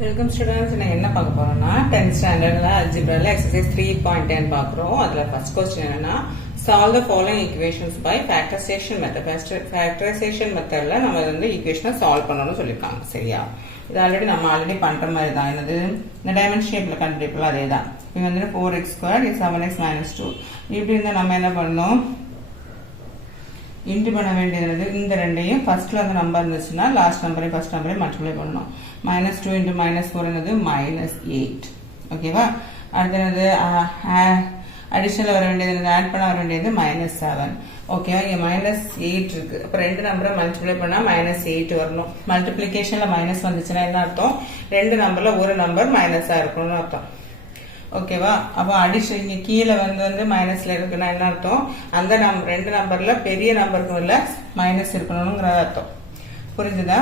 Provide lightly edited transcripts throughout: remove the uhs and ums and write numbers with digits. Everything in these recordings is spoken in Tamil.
Welcome students. நான் என்ன பார்க்க போறோம்னா 10th ஸ்டாண்டர்ட்ல அல்ஜிப்ரால எக்ஸசைஸ் 3.10 பார்க்குறோம். அதுல ஃபர்ஸ்ட் கொஸ்டின் என்னன்னா solve the following equations by factorization method. Factorization மெத்தட்ல நம்ம வந்து ஈக்குவேஷனை சால்வ் பண்ணணும்னு சொல்லியிருக்காங்க. சரியா? இது ஆல்ரெடி நம்ம ஆல்ரெடி பண்ற மாதிரி தான். என்னது இந்த டைமண்ட் ஷேப்ல கண்டுபிடிப்பலாம் அதே தான். இது வந்து 4x2 இது 7x - 2 இப்படி இருந்தா நம்ம என்ன பண்ணணும், இன்டு பண்ண வேண்டியது இந்த ரெண்டையும் ஃபர்ஸ்ட்ல அந்த நம்பர் இருந்துச்சுன்னா லாஸ்ட் நம்பரையும் ஃபர்ஸ்ட் நம்பரையும் மல்டிப்ளை பண்ணணும். -2 × -4 என்னது -8. ஓகேவா? அடுத்து என்னது அடிஷனல் வர வேண்டியது, ஆட் பண்ண வர வேண்டியது -7. ஓகேவா? இங்க -8 இருக்கு. அப்ப ரெண்டு நம்பரை மல்டிப்ளை பண்ணா -8 வரணும். மல்டிப்ளிகேஷன்ல மைனஸ் வந்துச்சுன்னா என்ன அர்த்தம், ரெண்டு நம்பர்ல ஒரு நம்பர் மைனஸா இருக்கணும்னு அர்த்தம். ஓகேவா? அப்போ அடிஷன் இங்க கீழே வந்து மைனஸ்ல இருக்குன்னா என்ன அர்த்தம், அந்த ரெண்டு நம்பர்ல பெரிய நம்பருக்கு இல்ல மைனஸ் இருக்கணும்ங்கிற அர்த்தம். புரிஞ்சுதா?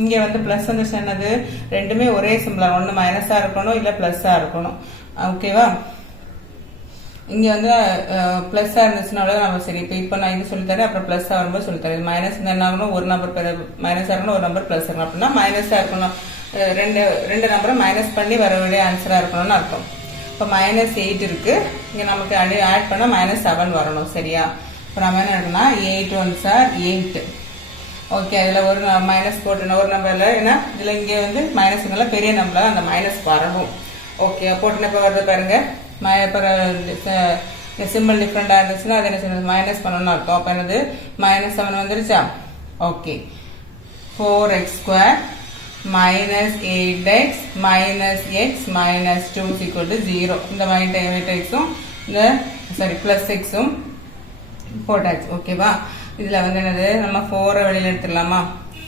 இங்க வந்து பிளஸ் வந்துச்சு, என்னது ரெண்டுமே ஒரே சிம்பிளா, ஒன்னு மைனஸா இருக்கணும் இல்ல பிளஸ்ஸா இருக்கணும். ஓகேவா? இங்க வந்து பிளஸ்ஸா இருந்துச்சுன்னா நம்ம சரி இப்ப நான் இது சொல்லித்தரேன், அப்புறம் பிளஸ்ஸா வரும்போது சொல்லித்தரேன். மைனஸ் என்ன ஆகணும், ஒரு நம்பர் மைனஸா இருக்கணும், ஒரு நம்பர் பிளஸ் இருக்கணும். அப்படின்னா மைனஸா இருக்கணும், ரெண்டு நம்பரை மைனஸ் பண்ணி வர வேண்டிய ஆன்சரா இருக்கணும்னு அர்த்தம். இப்போ -8 இருக்கு, இங்க நமக்கு ஆட் பண்ணா -7 வரணும். சரியா? இப்போ நம்ம என்ன எடுக்கணும்னா 8 1s are 8. ஓகே, அதுல ஒரு மைனஸ் போட்டு ஒரு நம்பர்ல ஏன்னா இதுல இங்க வந்து மைனஸ்னால பெரிய நம்பர்ல அந்த மைனஸ் வரணும். ஓகே, போட்டுன இப்ப வருது பாருங்க, சிம்பிள் டிஃபரெண்டா இருந்துச்சுன்னா அது என்ன செய்யணும், மைனஸ் பண்ணணும்னு அர்த்தம். அப்ப என்னது -7 வந்துருச்சா? Okay, 4x2 -8x -x -2 0. இந்த -8xும் இந்த பிளஸ் எக்ஸும் போட்டாச்சு. ஓகேவா? இதுல வந்து என்னது, நம்ம 4 வெளியில எடுத்துடலாமா,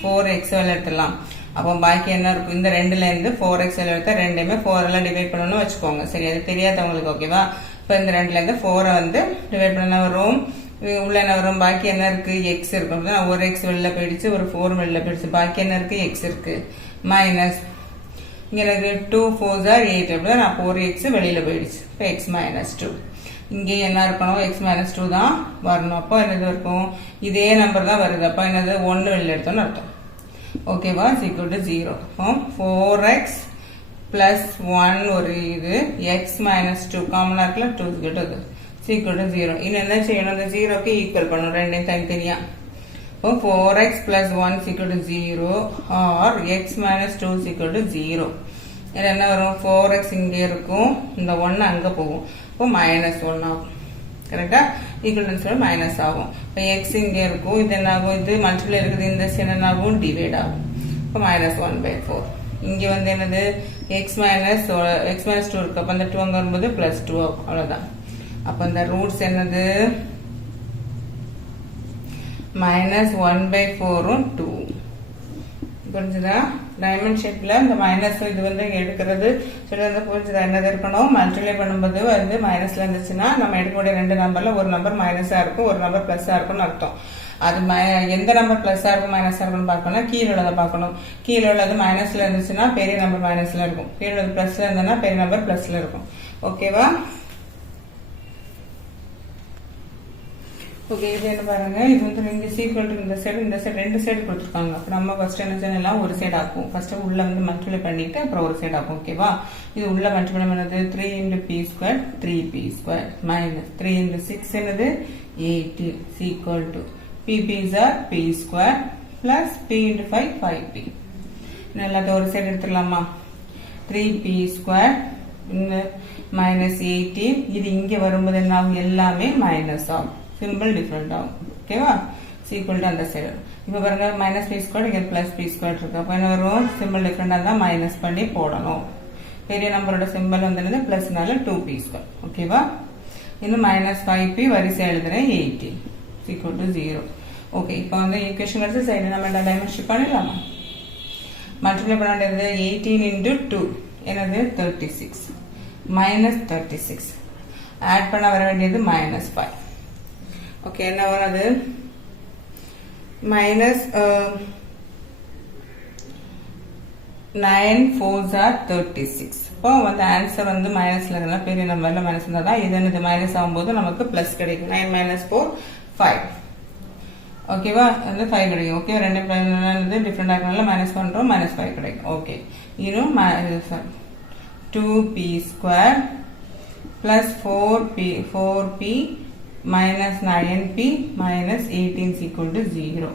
4x வெளியில எடுத்துடலாம். அப்போ பாக்கி என்ன இருக்கும், இந்த ரெண்டுல இருந்து 4x வெளியில எடுத்தா ரெண்டுமே 4 எல்லாம் டிவைட் பண்ணணும்னு வச்சுக்கோங்க. சரி, அது தெரியாதவங்களுக்கு. ஓகேவா? இப்ப இந்த ரெண்டுல இருந்து 4 வந்து டிவைட் பண்ண வரும், உள்ள என்ன வரும், பாக்கி என்ன இருக்கு, எக்ஸ் இருக்கும். ஒரு எக்ஸ் வெளில போயிடுச்சு, ஒரு 4 வெளில போயிடுச்சு, பாக்கி என்ன இருக்கு, எக்ஸ் இருக்கு. மைனஸ் இங்க எனக்கு 2 4s are 8 அப்படின்னா 4x வெளியில போயிடுச்சு, x -2. இங்கே என்ன இருக்கணும், x -2 தான் வரணும். அப்போ என்னது இருக்கும், இதே நம்பர் தான் வருது. அப்போ என்னது 1 வெளியில எடுத்தோம்னு அர்த்தம். ஓகேவா? =0. அப்போ 4x + 1 ஒரு இது x -2 காமனா இருக்குல்ல, 2 =0. இன்னும் என்ன செய்யணும், இந்த 0க்கு ஈக்குவல் பண்ணணும், ரெண்டையும் தனித்தனியா. இப்போ 4x + 1 =0 or x -2 0. என்ன வரும், 4x இங்க இருக்கும், இந்த 1 அங்க போகும், இப்போ -1 ஆகும். கரெக்டா? ஈக்குவல் மைனஸ் ஆகும். இப்போ எக்ஸ் இங்க இருக்கும், இது என்ன ஆகும், இது மல்டிபிள் இருக்குது, இந்த சைடு என்ன ஆகும், டிவைட் ஆகும். இப்போ -1/4. இங்க வந்து என்னது, x -2 இருக்கு. அப்ப அந்த 2 அங்க வரும்போது +2 ஆகும். அவ்வளவுதான். அப்ப இந்த ரூட்ஸ் என்னது, -1/4 2. புரிஞ்சுதா? டைமண்ட் ஷேப்ல இந்த மைனஸ் இது வந்து எடுக்கிறது சொல்லி வந்து புரிஞ்சுதா? என்னது இருக்கணும், மல்டிப்ளை பண்ணும்போது வந்து மைனஸ்ல இருந்துச்சுன்னா நம்ம எடுக்கக்கூடிய ரெண்டு நம்பர்ல ஒரு நம்பர் மைனஸா இருக்கும், ஒரு நம்பர் பிளஸ்ஸா இருக்கும்னு அர்த்தம். அது எந்த நம்பர் பிளஸ்ஸா இருக்கும் மைனஸா இருக்கும்னு பார்க்கணும், கீழே உள்ளதை பார்க்கணும். கீழே உள்ளது மைனஸ்ல இருந்துச்சுன்னா பெரிய நம்பர் மைனஸ்ல இருக்கும், கீழே உள்ளது பிளஸ்ல இருந்ததுன்னா பெரிய நம்பர் பிளஸ்ல இருக்கும். ஓகேவா? ஓகே, இது என்ன பாருங்க, இது வந்து இங்க சீக்வல் இந்த சைடு ரெண்டு சைடு கொடுத்துருக்காங்க. அப்ப நம்ம ஃபர்ஸ்ட் என்ன செய்யலாம், ஒரு சைடு ஆக்கும். ஃபர்ஸ்ட் உள்ள வந்து மல்டிப்ளை பண்ணிட்டு அப்புறம் ஒரு சைடு ஆக்கும். ஓகேவா? இது உள்ள மல்டிப்ளை பண்ணது 3 × p² 3p² -3 × 6 என்னது 8 = p(p)s are p² plus p × 5 5p. எல்லாத்தையும் ஒரு சைடு எடுத்துடலாமா, 3p² -18. இது இங்க வரும்போது என்ன ஆகும், எல்லாமே மைனஸ் ஆகும், சிம்பிள் டிஃபரெண்ட் ஆகும். ஓகேவா? ஈக்குவல் டு அந்த சைடு. இப்போ பாருங்க -p² இங்க +p² இருக்கு. அப்போ என்ன வரும், சிம்பிள் டிஃபரெண்டா தான் மைனஸ் பண்ணி போடணும். பெரிய நம்பரோட சிம்பிள் வந்து பிளஸ்னால 2p². ஓகேவா? இன்னும் -5p வரிசை எழுதுறேன், 18 = 0. ஓகே, இப்போ வந்து ஈக்குவேஷன் எடுத்து சைடு நம்ம டைமென்ஷன் பண்ணிடலாமா? மல்டிப்ளை பண்ண வேண்டியது 18 × 2 என்னது 36 -36. ஆட் பண்ண வர வேண்டியது -5. ஓகே, என்ன வருது, -9 4s are 36. இப்போ வந்து ஆன்சர் வந்து மைனஸ்ல இருந்தா பெரிய நம்பர்ல மைனஸ் இருந்தா தான் இது என்னது மைனஸ் ஆகும்போது நமக்கு பிளஸ் கிடைக்கும். 9 - 4 5. ஓகேவா வந்து 5 கிடைக்கும். ஓகே, ரெண்டு டிஃப்ரெண்ட் ஆகிறதுனால மைனஸ் பண்ணுறோம், -5 கிடைக்கும். ஓகே, இன்னும் 2p² plus 4p minus 9p minus 18 is equal to 0.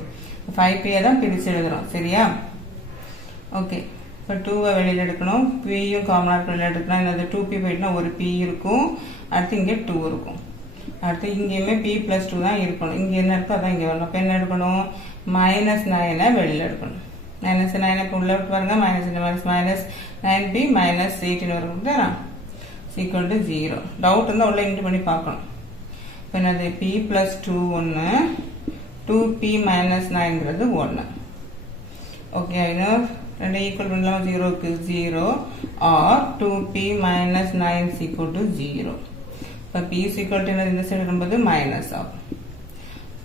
5p தான் பிரிச்சு எழுதுறோம். சரியா? ஓகே, இப்போ 2 வெளியில் எடுக்கணும், pயும் காமனாக வெளியில் எடுக்கணும். என்னது 2p போயிட்டுனா ஒரு p இருக்கும், அடுத்து இங்கே 2 இருக்கும், அடுத்து இங்கேயுமே p plus 2 தான் இருக்கணும். இங்கே என்ன இருக்கோ அதான் இங்கே வரணும். அப்போ என்ன எடுக்கணும்? -9 வெளியில் எடுக்கணும். -9 இப்போ உள்ள விட்டு பாருங்க, -9p -18 வரும். equal to 0. டவுட் இருந்தால் உள்ள இன்ட்டு பண்ணி பார்க்கணும். இப்போ என்னது p plus 2 1, 2p minus 9ங்கிறது 1. Okay, இன்னும் ரெண்டு ஈக்குவல் பண்ணலாம், 0க்கு 0 or 2p minus 9 is equal to 0. இப்போ p is equal to இந்த சைடு வரும்போது மைனஸ் ஆகும்,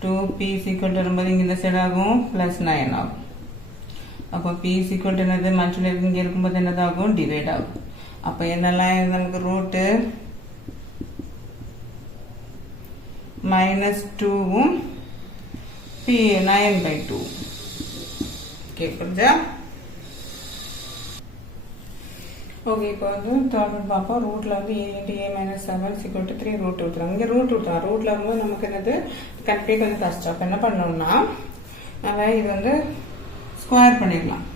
2p is equal to வரும்போது இங்கே இந்த சைடு ஆகும் +9 ஆகும். அப்போ p is equal to என்னது மல்டிப்ளை இங்கே இருக்கும்போது என்னதாகும்? டிவைட் ஆகும். அப்போ என்னெல்லாம் நமக்கு ரூட்டு -2வும் p 9/2. ஓகே, புரிஞ்சா? ஓகே, இப்போ வந்து தேர்ட் ஒன் பார்ப்போம். ரூட்டில் வந்து a × a - 7 = 3 ரூட் ஊற்றுறாங்க. இங்கே ரூட் ஊற்றுறோம். ரூட்டில் வரும்போது நமக்கு என்னது கண்டிப்பாக கொஞ்சம் கஷ்டம். அப்போ என்ன பண்ணணும்னா நம்ம இது வந்து ஸ்கொயர் பண்ணிடலாம்.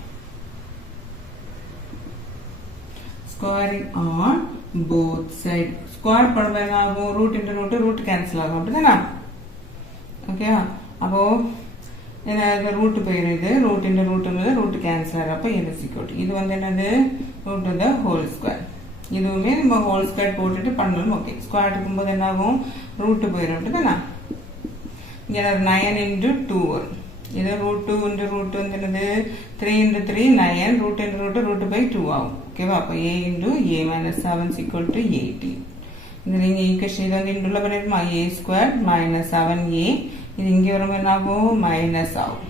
Squaring on both sides. Square பண்ணும்போது என்ன ஆகும்? Root into root, root cancel ஆகும். அப்படிதானே? ஓகேவா? அப்போ என்ன ரூட் போயிருது, ரூட் இன்டு ரூட்டுங்கிறது ரூட் கேன்சல் ஆகும். அப்போ இது வந்து என்னது? Root the whole square. இதுவுமே நம்ம ஹோல் ஸ்கொயர் போட்டுட்டு பண்ணணும். ஓகே, ஸ்கொயர் இருக்கும்போது என்ன ஆகும்? ரூட்டு போயிடும். அப்படிதானே? இங்கே 9 × 2 வரும். இது √2 × ரூட் வந்து என்னது? 3 × 3 9, ரூட் இன்டு ரூட் √2/2 ஆகும். ஓகேவா? அப்போ a × a - 7 = 18. இது நீங்கள் ஈக்குவேஷன் இது வந்து இன்டுள்ள பண்ணிருமா? a² - 7a. இது இங்கே வரும்போது என்ன ஆகும்? மைனஸ் ஆகும்.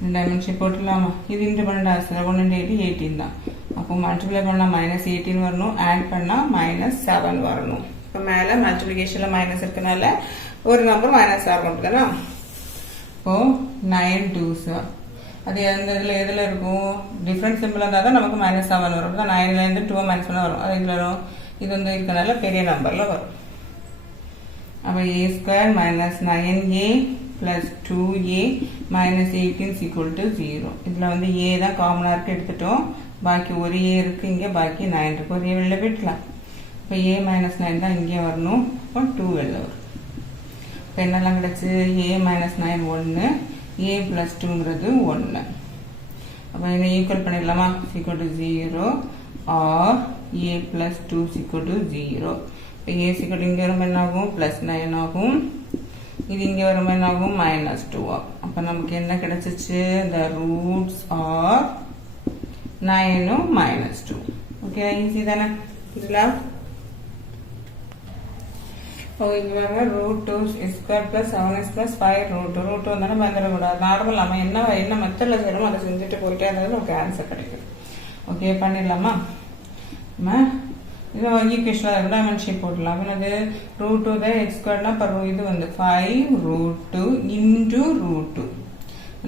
இந்த டைமென்ஷன் போட்டுடலாமா? இது இன்டு பண்ணா 1 × 8 18 தான். அப்போ மல்டிப்ளை பண்ணால் -18 வரணும், ஆட் பண்ணால் -7 வரணும். இப்போ மேலே மல்டிப்ளிகேஷனில் மைனஸ் இருக்கனால ஒரு நம்பர் மைனஸ் ஆகும். தானே? இப்போ 9 2s அது எந்த இதில் இருக்கும்? டிஃப்ரெண்ட் சிம்பிளாக இருந்தால் தான் நமக்கு -7 வரும். தான் 9லேருந்து 2 -1 வரும். அது இதில் வரும். இது வந்து இருக்கனால பெரிய நம்பரில் வரும். அப்போ a² - 9a plus 2a minus 18 is equal to 0. இதில் வந்து a தான் காமனாக இருக்கு எடுத்துட்டோம். பாக்கி ஒரு a இருக்கு, இங்கே பாக்கி 9 இருக்கு. ஒரு a வெளில போயிடலாம். இப்போ a - 9 தான் இங்கே வரணும். இப்போ 2 வெளில வரும். இப்போ என்னெல்லாம் கிடச்சி? a - 9 1, a plus 2ங்கிறது 1. அப்போ என்ன ஈக்குவல் பண்ணிடலாமா? equal to 0 or a plus 2 equal to 0. இப்போ a equal to இங்கே வரும்போது என்ன ஆகும்? +9 ஆகும். இது இங்கே வரும்போது என்ன ஆகும்? -2 ஆகும். அப்போ நமக்கு என்ன கிடைச்சிச்சு? the roots are 9 -2. Okay, easy தானே? இதுல இங்கே பாருங்க, √2² + 7x + 5 ரூட் வந்தாலும் பயந்துடக்கூடாது. நார்மல் நம்ம என்ன மெத்தடில் செய்யணுமோ அதை செஞ்சுட்டு போயிட்டே இருந்தாலும் நமக்கு ஆன்சர் கிடைக்கும். ஓகே, பண்ணிடலாமா? நம்ம இது ஈக்குவேஷனில் டைமென்ஷன் போடலாம். என்னது? √2 தான் x²னா இது வந்து 5 √2 × √2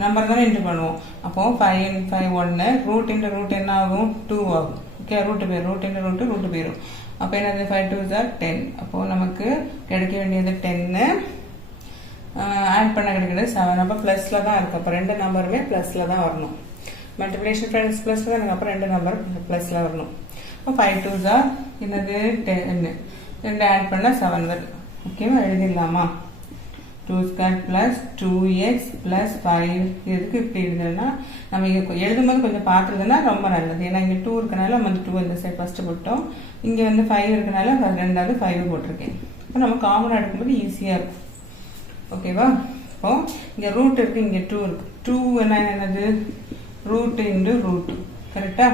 நம்பர் தானே இன்ட்டு பண்ணுவோம். அப்போ 5 × 5 1, ரூட் இன்ட்டு ரூட் என்ன ஆகும்? 2 ஆகும். ஓகே, ரூட்டு போயிடும், ரூட் இன்ட்டு ரூட்டு போயிடும். அப்போ என்னது? 5 2s are 10. அப்போது நமக்கு கிடைக்க வேண்டியது 10, ஆட் பண்ண கிடைக்கிறது 7. அப்போ ப்ளஸில் தான் இருக்குது. அப்போ ரெண்டு நம்பருமே ப்ளஸில் தான் வரணும். மல்டிப்ளிகேஷன் ஃப்ரெண்ட்ஸ் ப்ளஸில் தான் எனக்கு. அப்புறம் ரெண்டு நம்பர் ப்ளஸில் வரணும். இப்போ 5 2s are என்னது? 10. ரெண்டு ஆட் பண்ணால் 7 வருது. ஓகேவா? எழுதிடலாமா? 2² + 2x + 5. இதுக்கு இப்படி இருந்ததுன்னா நம்ம எழுதும்போது கொஞ்சம் பார்த்துருந்தோன்னா ரொம்ப நல்லது. ஏன்னா இங்கே 2 இருக்கனால நம்ம 2 இந்த சைட் ஃபஸ்ட்டு போட்டோம். இங்கே வந்து 5 இருக்கனால ரெண்டாவது 5 போட்டிருக்கேன். இப்போ நம்ம காமனாக எடுக்கும்போது ஈஸியாக இருக்கும். ஓகேவா? இப்போ இங்கே ரூட் இருக்குது, இங்கே 2 இருக்குது. 2 என்னது? Root into root. கரெக்டா?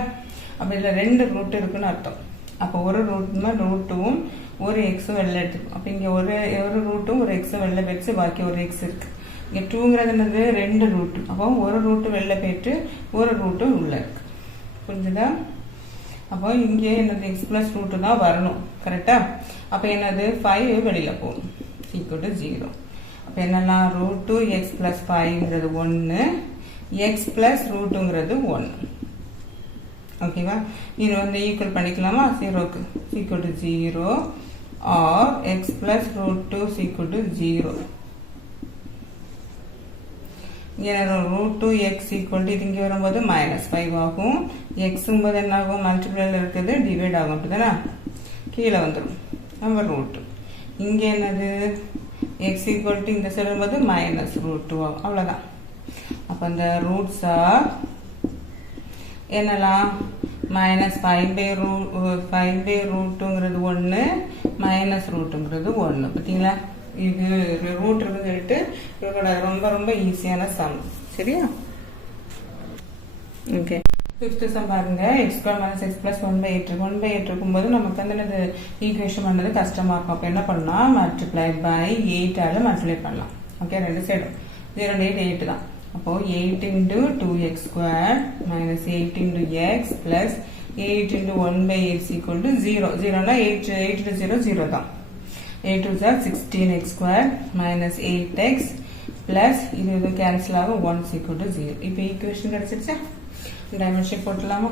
அப்போ இதில் 2 ரூட் இருக்குன்னு அர்த்தம். அப்போ ஒரு ரூட்னா √2வும் ஒரு எக்ஸும் வெளில எடுத்துக்கும். அப்போ இங்கே ஒரு ரூட்டும் ஒரு எக்ஸும் வெளில போயிடுச்சு, பாக்கி ஒரு எக்ஸ் இருக்குது. இங்கே 2ங்கிறது என்னது? 2 ரூட்டு. அப்போ ஒரு ரூட்டு வெளில போயிட்டு ஒரு ரூட்டும் உள்ளே இருக்குது. புரிஞ்சுதா? அப்போ இங்கே என்னது? x + ரூட்டு தான் வரணும். கரெக்டா? அப்போ என்னது? 5 வெளியில் போகும். = 0. அப்போ என்னெல்லாம் √2x + 5ங்கிறது 1, x + √2ங்கிறது 1. ஓகேவா? இது வந்து ஈக்குவல் பண்ணிக்கலாமா 0க்கு = 0 or x + √2 = 0. இங்கே √2x = இது இங்கே வரும்போது -5 ஆகும். xங்கும்போது என்ன ஆகும்? மல்டிப்ளைல இருக்குது, டிவைட் ஆகும். அப்படிதானே? கீழே வந்துடும் நம்ம √2. இங்கே என்னது? x = இந்த சைடு வரும்போது -√2 ஆகும். அவ்வளோதான். அப்போ அந்த ரூட்ஸ் ஆர் என்னலாம்? -5/√2ங்கிறது 1, -√2ங்கிறது 1. பார்த்தீங்களா? இது ரூட் இருக்குன்னு சொல்லிட்டு இவரோட ரொம்ப ரொம்ப ஈஸியான சம். சரியா? ஓகே. 5th சம் பாருங்க. x² - x + 1/8 இருக்கு. 1/8 இருக்கும்போது நமக்கு வந்து ஈக்குவேஷன் பண்ணது கஷ்டமா இருக்கும். அப்போ என்ன பண்ணலாம்? மல்டிப்ளை பை 8ஆல மல்டிப்ளை பண்ணலாம். ஓகே, ரெண்டு சைடும் 0 8 8 தான். அப்போ 8 × 2x² - 8 × x + 8 × 1/8 = 0. 0னா 8 × 0 0 தான். 8 2 are 16x² - 8x plus இது கேன்சல் ஆகும் 1 = 0. இப்போ ஈக்குவேஷன் கிடைச்சிருச்சா? டைமென்ஷன் போட்டுலாமா?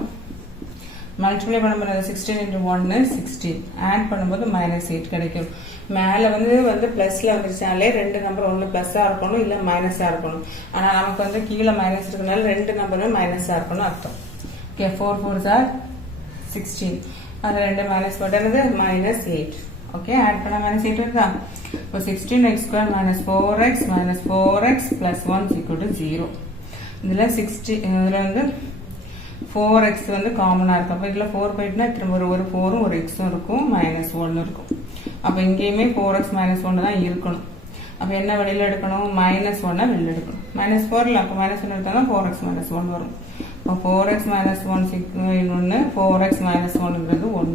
மல்டிப்ளை பண்ணும்போது 16 × 1 16, ஆட் பண்ணும்போது -8 கிடைக்கும். மேலே வந்து ப்ளஸில் வந்துருச்சாலே ரெண்டு நம்பர் ஒன்று ப்ளஸ்ஸாக இருக்கணும், இல்லை மைனஸாக இருக்கணும். ஆனால் நமக்கு வந்து கீழே மைனஸ் இருக்கனால ரெண்டு நம்பருமே மைனஸாக இருக்கணும் அர்த்தம். ஓகே, 4 4s are 16, அது ரெண்டு மைனஸ் போட்டது -8. ஓகே, ஆட் பண்ண -8 வருதா? இப்போ 16x² - 4x - 4x + 1 = 0. இதில் 60 இதில் வந்து 4x வந்து காமனாக இருக்கும். அப்போ இதில் 4 போயிட்டுனா திரும்ப ஒரு 4ம் ஒரு xம் இருக்கும், -1 இருக்கும். அப்போ இங்கேயுமே 4x - 1 தான் இருக்கணும். அப்போ என்ன வெளியில் எடுக்கணும்? -1 வெளியில் எடுக்கணும். -4 அப்போ -1 எடுத்தால் 4x - 1 வரும். இப்போ 4x - 1 4x - 1ங்கிறது 1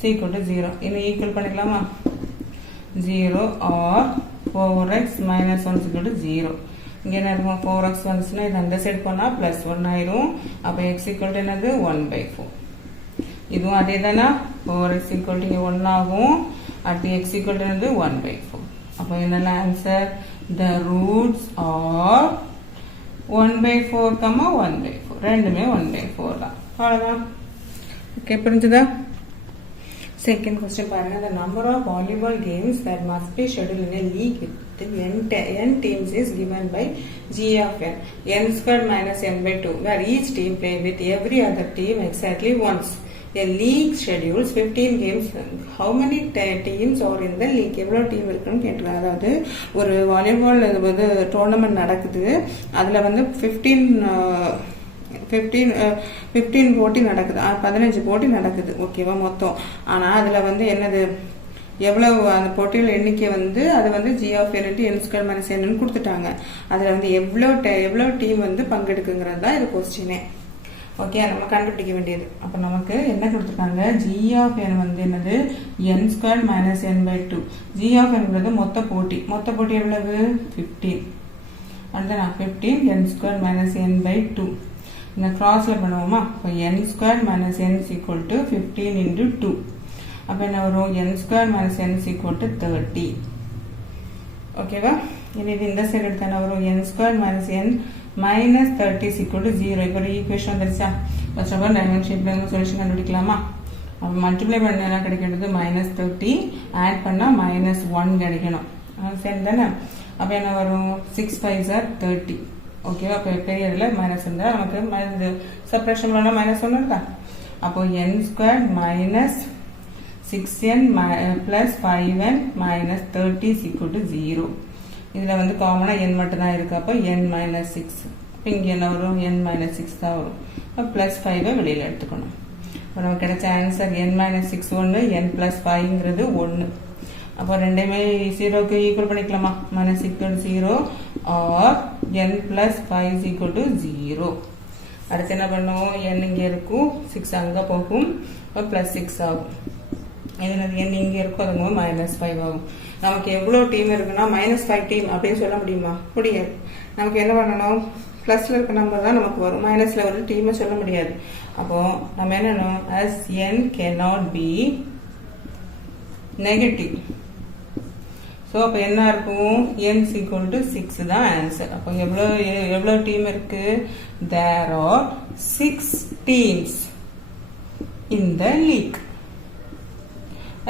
= 0. இன்னும் ஈக்குவல் பண்ணிக்கலாமா? 0 or 4x - 1 = 0. இங்கே என்ன இருக்கும்? 4x வந்துச்சுன்னா இது அந்த சைடு போனால் +1 ஆயிரும். அப்போ x = என்னது? 1/4. இதுவும் அதே தானே? 4x = இங்கே 1 ஆகும். அடுத்து x = என்னது? 1/4. அப்போ என்னெல்லாம் ஆன்சர்? The roots are 1/4, 1/4. ரெண்டுமே 1/4 தான். அவ்வளோதான். ஓகே, புரிஞ்சுதா? Second question பாருங்க. The number of volleyball games that must be scheduled in a league with n teams is given by g of n. n² - n/2, where each team play with every other team exactly once. A league schedules 15 games. How many teams are in the league? எவ்வளோ டீம் இருக்குன்னு கேட்டுருக்காங்க. அதாவது ஒரு வாலிபால் வந்து டோர்னமெண்ட் நடக்குது. அதில் வந்து 15 போட்டி நடக்குது, 15 போட்டி நடக்குது. ஓகேவா மொத்தம். ஆனால் அதில் வந்து என்னது எவ்வளவு அந்த போட்டிகள் எண்ணிக்கை வந்து அது வந்து g of n × n² - n கொடுத்துட்டாங்க. அதில் வந்து எவ்வளோ டீம் வந்து பங்கெடுக்குங்கிறது தான் இது கொஸ்டினே. ஓகே, நம்ம கண்டுபிடிக்க வேண்டியது. அப்போ நமக்கு என்ன கொடுத்துருக்காங்க? g of n வந்து என்னது? n² - n/2. g of n மொத்த போட்டி எவ்வளவு? 15. அடுத்த 15 n² - n/2. இந்த கிராஸ்ல பண்ணுவோமா? இப்போ n² - n = 15 × 2. அப்போ என்ன வரும்? n² - n = 30. ஓகேவா? இது இந்த சைடு எடுத்து என்ன வரும்? n² - n - 30 = 0. இப்போ ஈக்குவேஷன் வந்துருச்சா? First of all dimension solution கண்டுபிடிக்கலாமா? அப்போ மல்டிப்ளை பண்ண என்ன கிடைக்கிறது? -30, ஆட் பண்ணால் -1 கிடைக்கணும். சரி தானே? அப்போ என்ன வரும்? 6 5s are 30. ஓகேவா? இப்போ பெரிய இதில் மைனஸ் இருந்தால் நமக்கு சப்ராக்ஷன் பண்ணால் -1 இருக்கா? அப்போ n² - 6n + 5n - 30 = 0. இதில் வந்து காமனாக n மட்டும் தான் இருக்குது. அப்போ n - 6. இப்போ இங்கே என்ன வரும்? n - 6 தான் வரும். இப்போ +5 வெளியில் எடுத்துக்கணும். இப்போ நமக்கு கிடைச்ச ஆன்சர் n - 6 1, n + 5ங்கிறது 1. அப்போ ரெண்டையுமே 0க்கு ஈக்குவல் பண்ணிக்கலாமா? -6 = 0 or n + 5 = 0. அடுத்து என்ன பண்ணுவோம்? n இங்கே இருக்கும், 6 அங்கே போகும், +6 ஆகும். n இங்கே இருக்கும், அதுவும் -5 ஆகும். நமக்கு எவ்வளோ டீம் இருக்குன்னா -5 டீம் அப்படின்னு சொல்ல முடியுமா? முடியாது. நமக்கு என்ன பண்ணணும்? ப்ளஸில் இருக்க நம்பர் தான் நமக்கு வரும், மைனஸில் ஒரு டீமை சொல்ல முடியாது. அப்போ நம்ம என்னணும்? as n cannot be negative. So அப்போ என்ன இருக்கும் n equal to 6 தான் ஆன்சர். அப்போ எவ்வளோ டீம் இருக்கு? There are 6 teams in the league.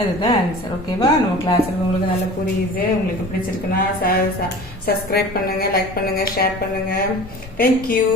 அதுதான் ஆன்சர். ஓகேவா? நம்ம கிளாஸ் உங்களுக்கு நல்லா புரியுது. உங்களுக்கு பிடிச்சிருக்குன்னா சப்ஸ்கிரைப் பண்ணுங்க, லைக் பண்ணுங்க, ஷேர் பண்ணுங்க. தேங்க்யூ.